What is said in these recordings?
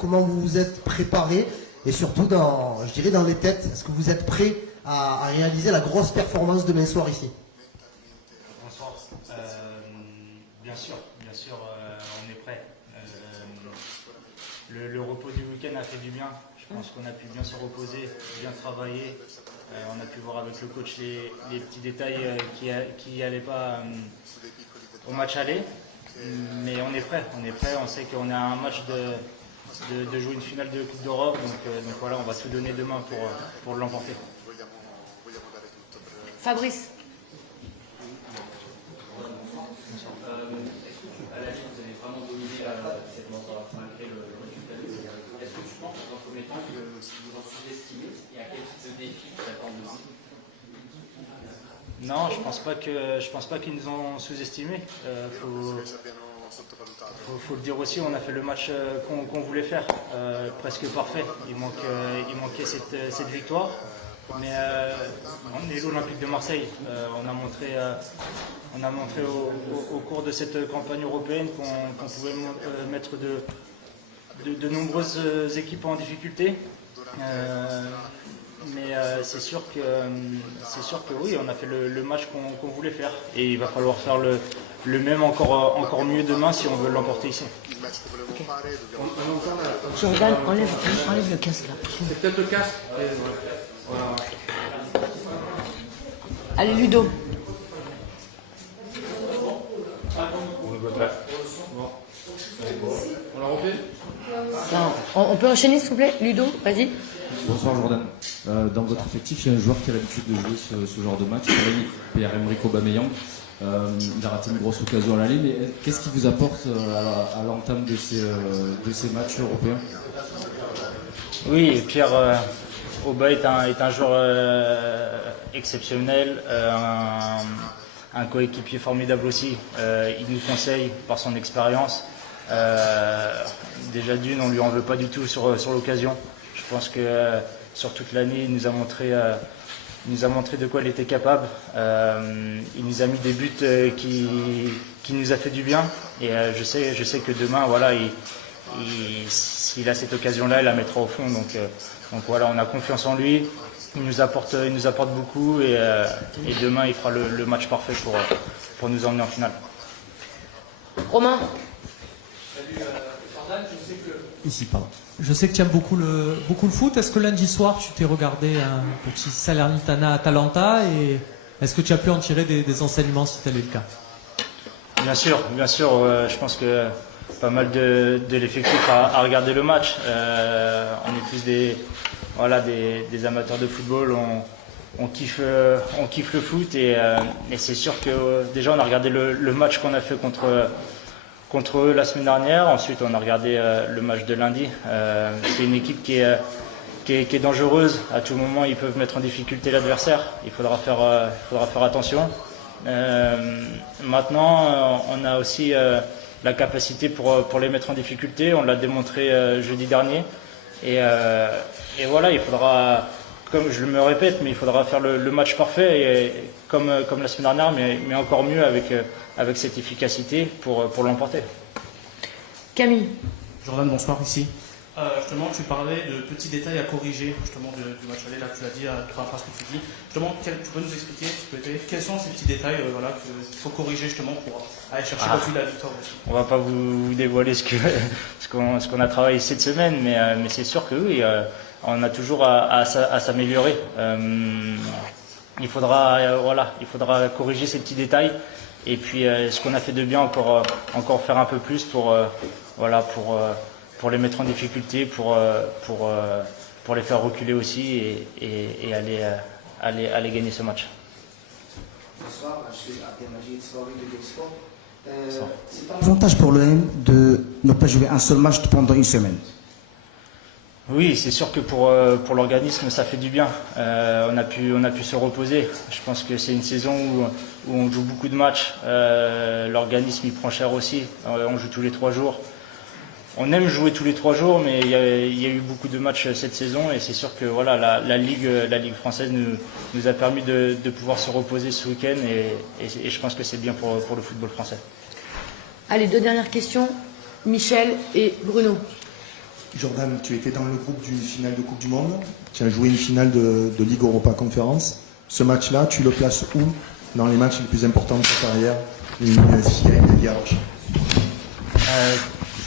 Comment vous vous êtes préparé et surtout je dirais dans les têtes, est-ce que vous êtes prêt à réaliser la grosse performance demain soir ici? Bonsoir. Bien sûr, on est prêt. Le repos du week-end a fait du bien. Je pense qu'on a pu bien se reposer, bien travailler. On a pu voir avec le coach les petits détails qui n'allaient pas au match aller. Mais on est prêt, on sait qu'on a un match de jouer une finale de Coupe d'Europe, donc voilà, on va tout donner demain pour l'emporter. Fabrice. Est-ce que à la Ligue, vous avez vraiment dominé cette manche malgré le résultat du Sénégal? Est-ce que tu penses, dans le premier temps, que vous en sous-estimez et à quel type de défi vous attendez de vous? Non, je pense pas qu'ils nous ont sous-estimés. Faut le dire aussi, on a fait le match qu'on voulait faire, presque parfait. Il manquait cette victoire. Mais on est l'Olympique de Marseille. On a montré au cours de cette campagne européenne qu'on pouvait mettre de nombreuses équipes en difficulté. Mais c'est sûr que oui, on a fait le match qu'on voulait faire. Et il va falloir faire le même encore mieux demain si on veut l'emporter ici. Okay. Jordan, enlève le casque là. C'est peut-être le casque. Voilà. Allez Ludo. On l'a refait? On peut enchaîner s'il vous plaît, Ludo, vas-y. Bonsoir Jordan. Dans votre effectif, il y a un joueur qui a l'habitude de jouer ce genre de match, Pierre-Emerick Aubameyang. Il a raté une grosse occasion à l'aller, mais qu'est-ce qui vous apporte à l'entame de ces matchs européens? Oui, Pierre Aubin est un joueur exceptionnel, un coéquipier formidable aussi. Il nous conseille par son expérience. Déjà d'une, on lui en veut pas du tout sur l'occasion. Je pense que sur toute l'année, il nous a montré de quoi il était capable. Il nous a mis des buts qui nous a fait du bien. Et je sais que demain, voilà, s'il a cette occasion-là, il la mettra au fond. Donc voilà, on a confiance en lui. Il nous apporte beaucoup et demain, il fera le match parfait pour nous emmener en finale. Romain. Salut Jordan, je sais que... Ici, pardon. Je sais que tu aimes beaucoup le foot. Est-ce que lundi soir, tu t'es regardé un petit Salernitana-Atalanta et est-ce que tu as pu en tirer des enseignements si tel est le cas? Bien sûr. Je pense que pas mal de l'effectif a regardé le match. On est tous des amateurs de football. On kiffe le foot et c'est sûr que déjà on a regardé le match qu'on a fait contre eux la semaine dernière. Ensuite, on a regardé le match de lundi. C'est une équipe qui est dangereuse. À tout moment, ils peuvent mettre en difficulté l'adversaire. Il faudra faire attention. Maintenant, on a aussi la capacité pour les mettre en difficulté. On l'a démontré jeudi dernier. Et voilà, il faudra, comme je me répète, mais il faudra faire le match parfait, comme la semaine dernière, mais encore mieux avec cette efficacité pour l'emporter. Camille. Jordan, bonsoir ici. Justement, tu parlais de petits détails à corriger justement du match aller, là tu l'as dit, par rapport à ce que tu dis. Justement, tu peux nous expliquer, quels sont ces petits détails qu'il faut corriger justement pour aller chercher la victoire aussi? On va pas vous dévoiler ce qu'on a travaillé cette semaine, mais c'est sûr que oui, on a toujours à s'améliorer. Il faudra corriger ces petits détails et puis ce qu'on a fait de bien encore faire un peu plus pour les mettre en difficulté, pour les faire reculer aussi et aller gagner ce match. Bonsoir, je suis Abdelmajid Sfawi de l'Expo. C'est un avantage pour l'OM de ne pas jouer un seul match pendant une semaine. Oui, c'est sûr que pour l'organisme, ça fait du bien. On a pu se reposer. Je pense que c'est une saison où on joue beaucoup de matchs. L'organisme, il prend cher aussi. On joue tous les 3 jours. On aime jouer tous les 3 jours, mais il y a eu beaucoup de matchs cette saison et c'est sûr que voilà, la Ligue française nous a permis de pouvoir se reposer ce week-end et je pense que c'est bien pour le football français. Allez, 2 dernières questions. Michel et Bruno. Jordan, tu étais dans le groupe d'une finale de Coupe du Monde. Tu as joué une finale de Ligue Europa Conférence. Ce match-là, tu le places où dans les matchs les plus importants de ta carrière, l'élimination avec les Garroches?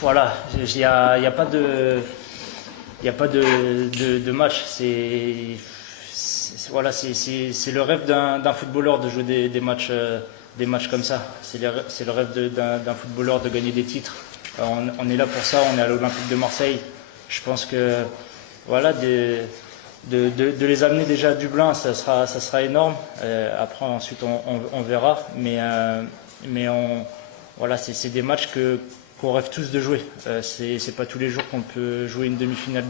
Voilà, il n'y a pas de match. Voilà, c'est le rêve d'un footballeur de jouer des matchs comme ça. C'est le rêve d'un footballeur de gagner des titres. On est là pour ça, on est à l'Olympique de Marseille. Je pense que voilà, de les amener déjà à Dublin, ça sera énorme. Après, ensuite, on verra. Mais voilà, c'est des matchs qu'on rêve tous de jouer. C'est pas tous les jours qu'on peut jouer une demi-finale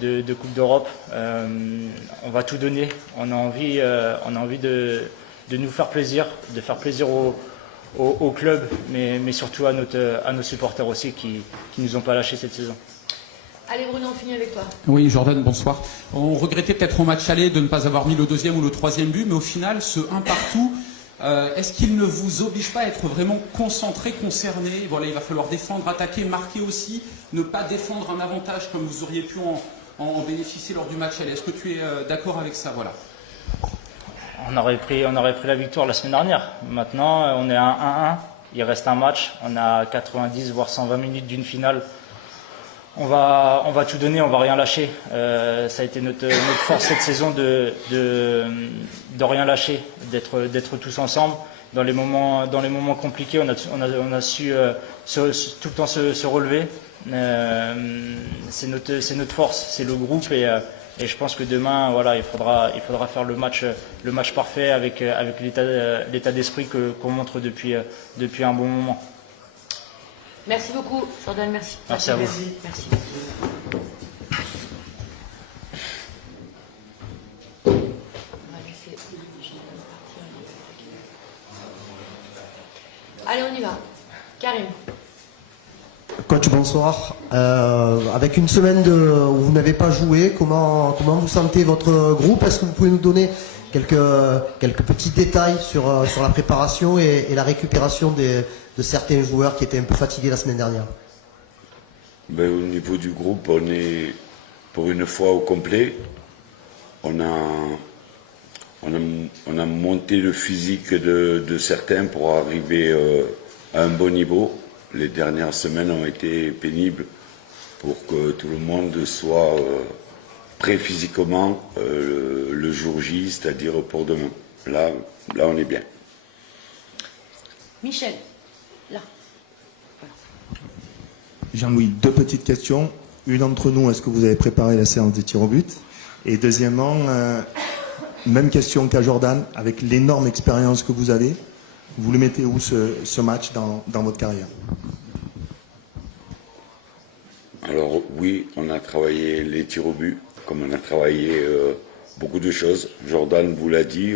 de Coupe d'Europe. On va tout donner. On a envie de nous faire plaisir, de faire plaisir au club, mais surtout à nos supporters aussi qui nous ont pas lâchés cette saison. Allez Bruno, on finit avec toi. Oui, Jordan, bonsoir. On regrettait peut-être au match aller de ne pas avoir mis le deuxième ou le troisième but, mais au final, ce 1 partout, est-ce qu'il ne vous oblige pas à être vraiment concentré, concerné? Voilà, il va falloir défendre, attaquer, marquer aussi, ne pas défendre un avantage comme vous auriez pu en bénéficier lors du match aller. Est-ce que tu es d'accord avec ça? Voilà. On aurait pris la victoire la semaine dernière. Maintenant, on est à 1-1. Il reste un match. On a 90 voire 120 minutes d'une finale. On va tout donner, on va rien lâcher. Ça a été notre force cette saison de rien lâcher, d'être tous ensemble. Dans les moments compliqués, on a su tout le temps se relever. C'est notre force, c'est le groupe et je pense que demain, voilà, il faudra faire le match parfait avec l'état d'esprit qu'on montre depuis un bon moment. Merci beaucoup, Jordan, merci. Merci à vous. Merci. Allez, on y va. Karim. Coach, bonsoir. Avec une semaine où vous n'avez pas joué, comment vous sentez votre groupe? Est-ce que vous pouvez nous donner quelques petits détails sur la préparation et la récupération de certains joueurs qui étaient un peu fatigués la semaine dernière? Au niveau du groupe, on est pour une fois au complet. On a monté le physique de certains pour arriver à un bon niveau. Les dernières semaines ont été pénibles pour que tout le monde soit prêt physiquement le jour J, c'est-à-dire pour demain. Là, on est bien. Michel, là. Jean-Louis, deux petites questions. Une d'entre nous, est-ce que vous avez préparé la séance des tirs au but? Et deuxièmement, même question qu'à Jordan, avec l'énorme expérience que vous avez, vous le mettez où ce match dans votre carrière? Alors oui, on a travaillé les tirs au but, comme on a travaillé beaucoup de choses. Jordan vous l'a dit,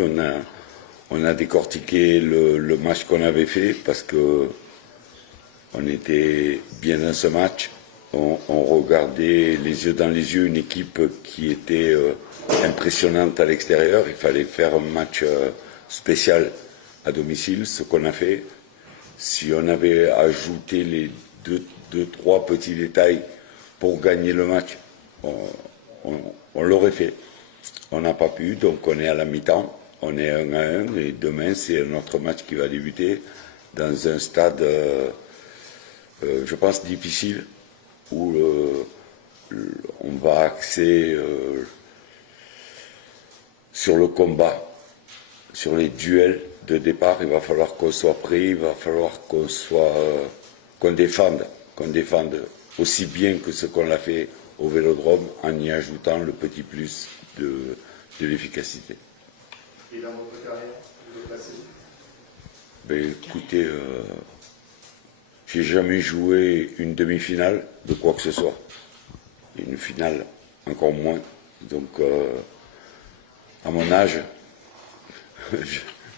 on a décortiqué le match qu'on avait fait parce que on était bien dans ce match. On regardait les yeux dans les yeux une équipe qui était impressionnante à l'extérieur. Il fallait faire un match spécial à domicile, ce qu'on a fait. Si on avait ajouté les deux, trois petits détails pour gagner le match, on l'aurait fait. On n'a pas pu, donc on est à la mi-temps, on est 1-1 et demain c'est un autre match qui va débuter dans un stade, je pense, difficile, où on va axer sur le combat, sur les duels de départ. Il va falloir qu'on soit prêt, il va falloir qu'on défende aussi bien que ce qu'on l'a fait au Vélodrome, en y ajoutant le petit plus de l'efficacité. Et dans votre carrière, vous êtes passé? Écoutez, j'ai jamais joué une demi-finale de quoi que ce soit. Une finale, encore moins. Donc, à mon âge,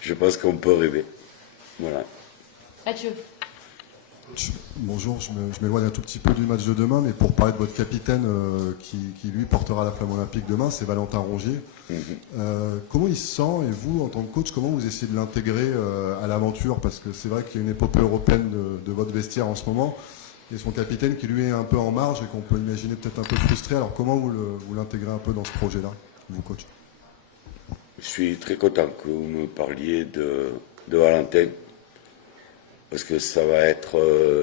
je pense qu'on peut rêver. Voilà. Mathieu. Bonjour, je m'éloigne un tout petit peu du match de demain, mais pour parler de votre capitaine qui lui portera la flamme olympique demain, c'est Valentin Rongier. Comment il se sent, et vous, en tant que coach, comment vous essayez de l'intégrer à l'aventure? Parce que c'est vrai qu'il y a une épopée européenne de votre vestiaire en ce moment. et son capitaine qui lui est un peu en marge et qu'on peut imaginer peut-être un peu frustré. Alors comment vous l'intégrez un peu dans ce projet-là, vous coach? Je suis très content que vous me parliez de Valentin, parce que ça va être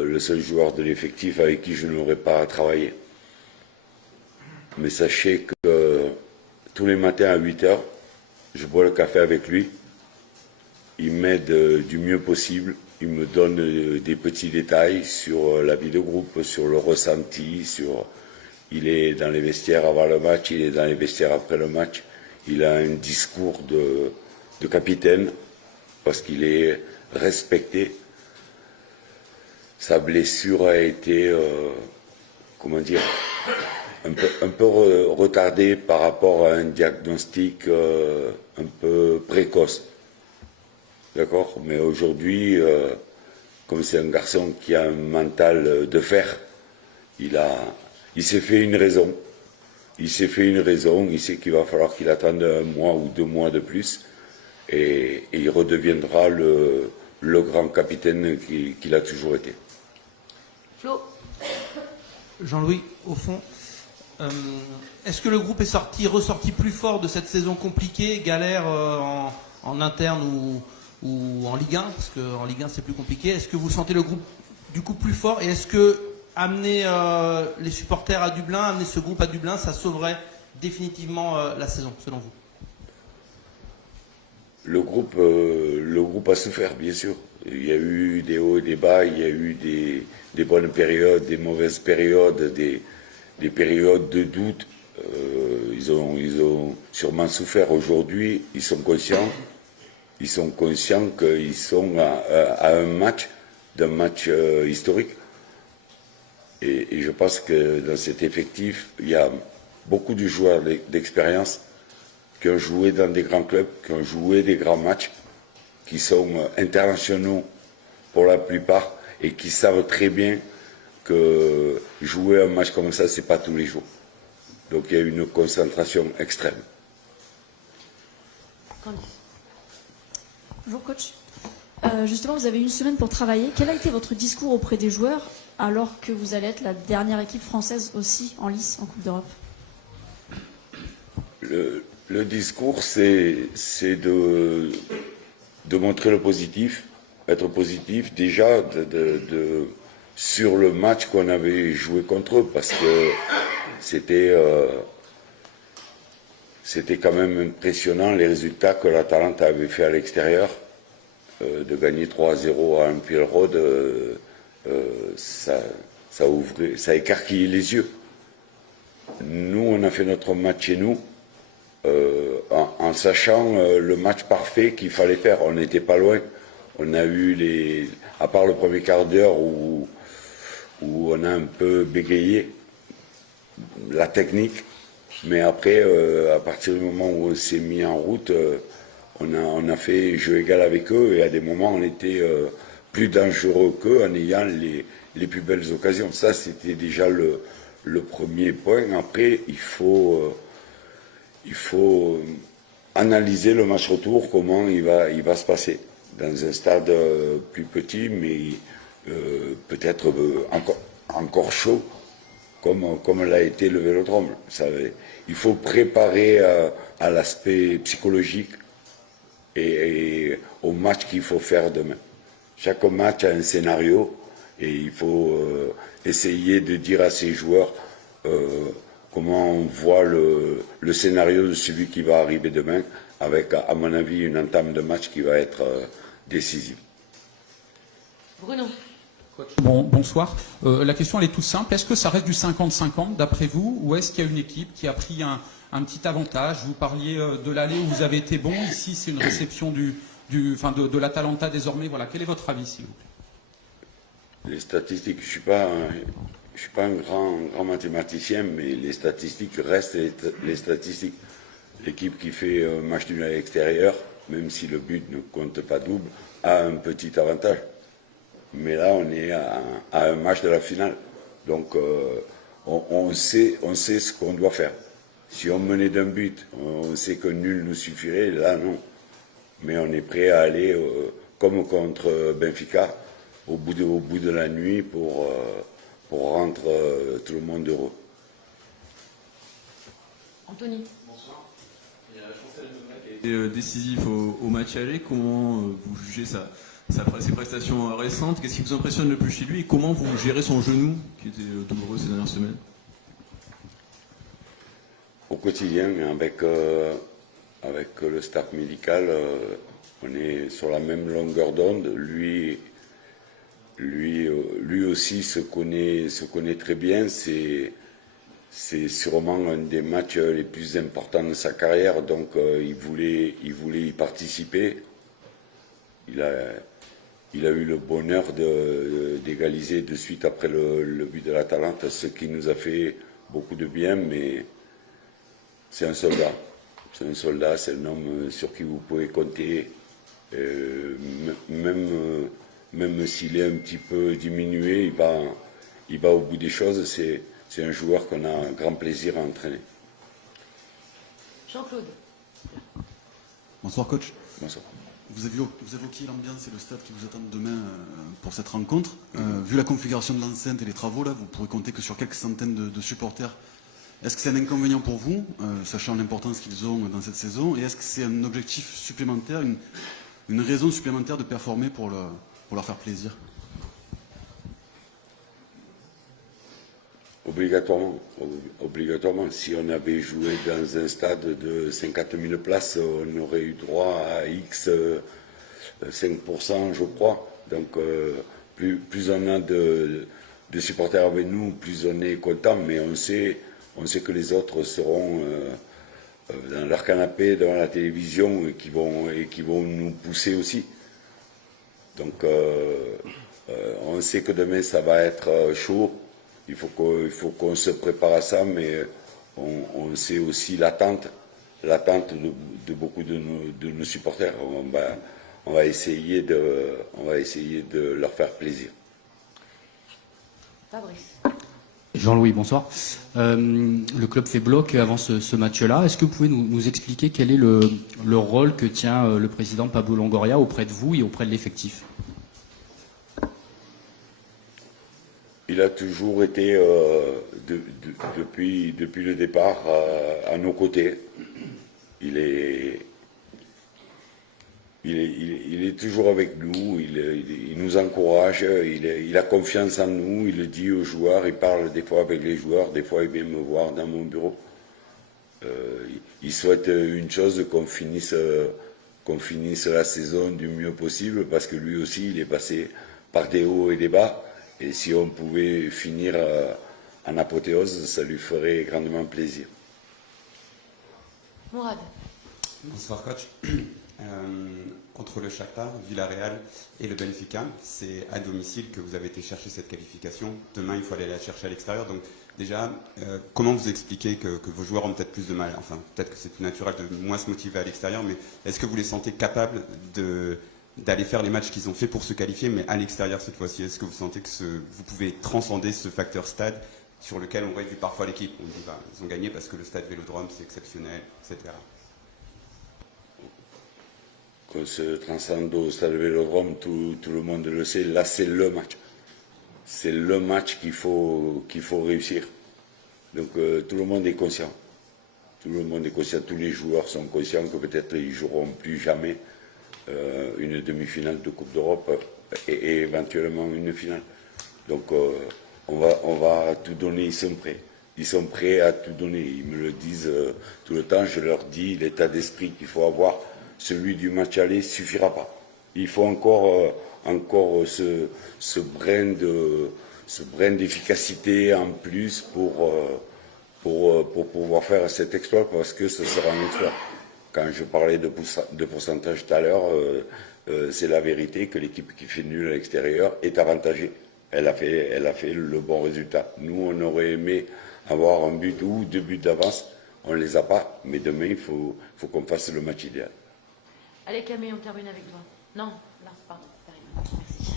le seul joueur de l'effectif avec qui je n'aurai pas à travailler. Mais sachez que tous les matins à 8h, je bois le café avec lui. Il m'aide du mieux possible. Il me donne des petits détails sur la vie de groupe, sur le ressenti, il est dans les vestiaires avant le match, il est dans les vestiaires après le match. Il a un discours de capitaine parce qu'il est respecté. Sa blessure a été, un peu retardée par rapport à un diagnostic un peu précoce. D'accord? Mais aujourd'hui, comme c'est un garçon qui a un mental de fer, il s'est fait une raison. Il s'est fait une raison, il sait qu'il va falloir qu'il attende 1 mois ou 2 mois de plus, et il redeviendra le grand capitaine qu'il a toujours été. Flo. Jean-Louis, au fond, est-ce que le groupe est ressorti plus fort de cette saison compliquée, galère en interne ou en Ligue 1, parce qu'en Ligue 1 c'est plus compliqué. Est-ce que vous sentez le groupe du coup plus fort, et est-ce que amener les supporters à Dublin, amener ce groupe à Dublin, ça sauverait définitivement la saison, selon vous? Le groupe a souffert, bien sûr. Il y a eu des hauts et des bas, il y a eu des bonnes périodes, des mauvaises périodes, des périodes de doute. Ils ont sûrement souffert. Aujourd'hui, ils sont conscients qu'ils sont à un match, d'un match historique. Et je pense que dans cet effectif, il y a beaucoup de joueurs d'expérience qui ont joué dans des grands clubs, qui ont joué des grands matchs, qui sont internationaux pour la plupart et qui savent très bien que jouer un match comme ça, c'est pas tous les jours. Donc il y a une concentration extrême. Bonjour coach. Justement, vous avez 1 semaine pour travailler. Quel a été votre discours auprès des joueurs alors que vous allez être la dernière équipe française aussi en lice en Coupe d'Europe? Le discours, c'est de montrer le positif, être positif déjà sur le match qu'on avait joué contre eux, parce que c'était quand même impressionnant les résultats que l'Atalanta avait fait à l'extérieur. De gagner 3-0 à Anfield Road, ça a écarquillé les yeux. Nous, on a fait notre match chez nous en sachant le match parfait qu'il fallait faire. On n'était pas loin. On a eu à part le premier quart d'heure où on a un peu bégayé la technique, mais après, à partir du moment où on s'est mis en route, on a fait jeu égal avec eux, et à des moments on était plus dangereux qu'eux en ayant les plus belles occasions. Ça, c'était déjà le premier point. Après, il faut analyser le match retour, comment il va se passer. Dans un stade plus petit, mais peut-être encore chaud, comme l'a été le Vélodrome. Il faut préparer à l'aspect psychologique et au match qu'il faut faire demain. Chaque match a un scénario, et il faut essayer de dire à ses joueurs comment on voit le scénario de celui qui va arriver demain, avec, à mon avis, une entame de match qui va être décisive. Bruno. Bonsoir. La question, elle est toute simple. Est-ce que ça reste du 50-50 d'après vous, ou est-ce qu'il y a une équipe qui a pris un petit avantage? Vous parliez de l'aller où vous avez été bon. Ici, c'est une réception de l'Atalanta désormais. Voilà. Quel est votre avis, s'il vous plaît? Les statistiques, je suis pas un grand mathématicien, mais les statistiques restent les statistiques. L'équipe qui fait un match nul à l'extérieur, même si le but ne compte pas double, a un petit avantage. Mais là, on est à un match de la finale. Donc, on sait ce qu'on doit faire. Si on menait d'un but, on sait que nul nous suffirait. Là, non. Mais on est prêt à aller, comme contre Benfica, au bout de la nuit pour rendre tout le monde heureux. Anthony. Bonsoir. Il y a Chancel Meudret qui a été décisif au match aller. Comment vous jugez ses prestations récentes? Qu'est-ce qui vous impressionne le plus chez lui? Et comment vous gérez son genou, qui était douloureux ces dernières semaines? Au quotidien, avec le staff médical, on est sur la même longueur d'onde. Lui aussi se connaît très bien. C'est sûrement un des matchs les plus importants de sa carrière, donc il voulait y participer. Il a eu le bonheur d'égaliser de suite après le but de l'Atalante, ce qui nous a fait beaucoup de bien, mais c'est un soldat. C'est un soldat, c'est un homme sur qui vous pouvez compter, même s'il est un petit peu diminué, il va au bout des choses. C'est un joueur qu'on a un grand plaisir à entraîner. Jean-Claude. Bonsoir coach. Bonsoir. Vous évoquiez l'ambiance et le stade qui vous attendent demain pour cette rencontre. Vu la configuration de l'enceinte et les travaux, là, vous pourrez compter que sur quelques centaines de supporters. Est-ce que c'est un inconvénient pour vous, sachant l'importance qu'ils ont dans cette saison? Et est-ce que c'est un objectif supplémentaire, une raison supplémentaire de performer pour leur faire plaisir? Obligatoirement. Si on avait joué dans un stade de 50 000 places, on aurait eu droit à X 5%, je crois. Donc, plus on a de supporters avec nous, plus on est content. Mais on sait que les autres seront dans leur canapé, devant la télévision, et qui vont nous pousser aussi. Donc, on sait que demain, ça va être chaud. Il faut qu'on se prépare à ça, mais on sait aussi l'attente de beaucoup de nos supporters. On va essayer de leur faire plaisir. Fabrice. Jean-Louis, bonsoir. Le club fait bloc avant ce match-là. Est-ce que vous pouvez nous expliquer quel est le rôle que tient le président Pablo Longoria auprès de vous et auprès de l'effectif? Il a toujours été, depuis le départ, à nos côtés. Il est toujours avec nous, il nous encourage, il a confiance en nous, il le dit aux joueurs, il parle des fois avec les joueurs, des fois il vient me voir dans mon bureau. Il souhaite une chose, qu'on finisse la saison du mieux possible, parce que lui aussi il est passé par des hauts et des bas. Et si on pouvait finir en apothéose, ça lui ferait grandement plaisir. Mourad. Bonsoir coach. Contre le Shakhtar, Villarreal et le Benfica, c'est à domicile que vous avez été chercher cette qualification. Demain, il faut aller la chercher à l'extérieur. Donc déjà, comment vous expliquez que vos joueurs ont peut-être plus de mal? Enfin, peut-être que c'est plus naturel de moins se motiver à l'extérieur, mais est-ce que vous les sentez capables d'aller faire les matchs qu'ils ont fait pour se qualifier, mais à l'extérieur cette fois-ci? Est-ce que vous sentez que vous pouvez transcender ce facteur stade sur lequel on réduit parfois l'équipe? On dit ils ont gagné parce que le stade Vélodrome c'est exceptionnel, etc. Qu'on se transcende au stade Vélodrome, tout le monde le sait. Là, c'est le match. C'est le match qu'il faut réussir. Donc tout le monde est conscient. Tout le monde est conscient. Tous les joueurs sont conscients que peut-être ils joueront plus jamais une demi-finale de Coupe d'Europe et éventuellement une finale. Donc on va tout donner, ils sont prêts. Ils sont prêts à tout donner. Ils me le disent tout le temps. Je leur dis l'état d'esprit qu'il faut avoir. Celui du match aller ne suffira pas. Il faut encore ce brin d'efficacité en plus pour pouvoir faire cet exploit, parce que ce sera un exploit. Quand je parlais de pourcentage tout à l'heure, c'est la vérité que l'équipe qui fait nul à l'extérieur est avantagée. Elle a fait le bon résultat. Nous, on aurait aimé avoir un but ou 2 buts d'avance. On ne les a pas, mais demain, il faut qu'on fasse le match idéal. Allez Camille, on termine avec toi. Non, là, pardon. Merci.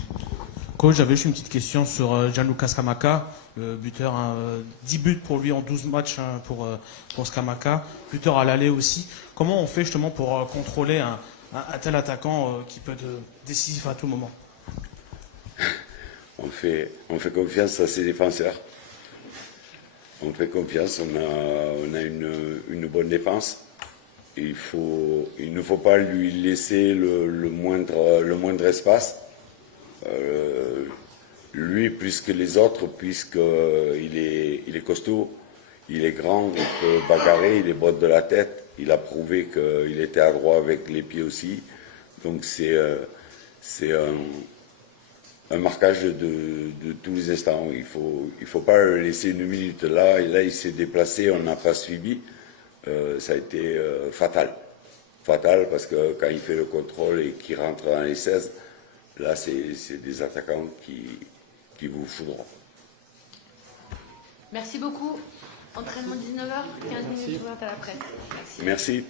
Coach, j'avais juste une petite question sur Gianluca Scamacca, le buteur, 10 buts pour lui en 12 matchs pour Scamacca, buteur à l'aller aussi. Comment on fait justement pour contrôler un tel attaquant qui peut être décisif à tout moment? On fait confiance à ses défenseurs. On fait confiance, on a une bonne défense. Il ne faut pas lui laisser le moindre espace. Lui, plus que les autres, puisqu'il est costaud, il est grand, il peut bagarrer, il est botte de la tête. Il a prouvé qu'il était adroit avec les pieds aussi. Donc c'est un marquage de tous les instants. Il faut pas le laisser une minute là. Et là, il s'est déplacé, on n'a pas suivi. Ça a été fatal. Fatal parce que quand il fait le contrôle et qu'il rentre dans les 16, là, c'est des attaquants qui vous foudront. Merci beaucoup. Entraînement 19h, 15 minutes ouvertes à la presse. Merci. Merci.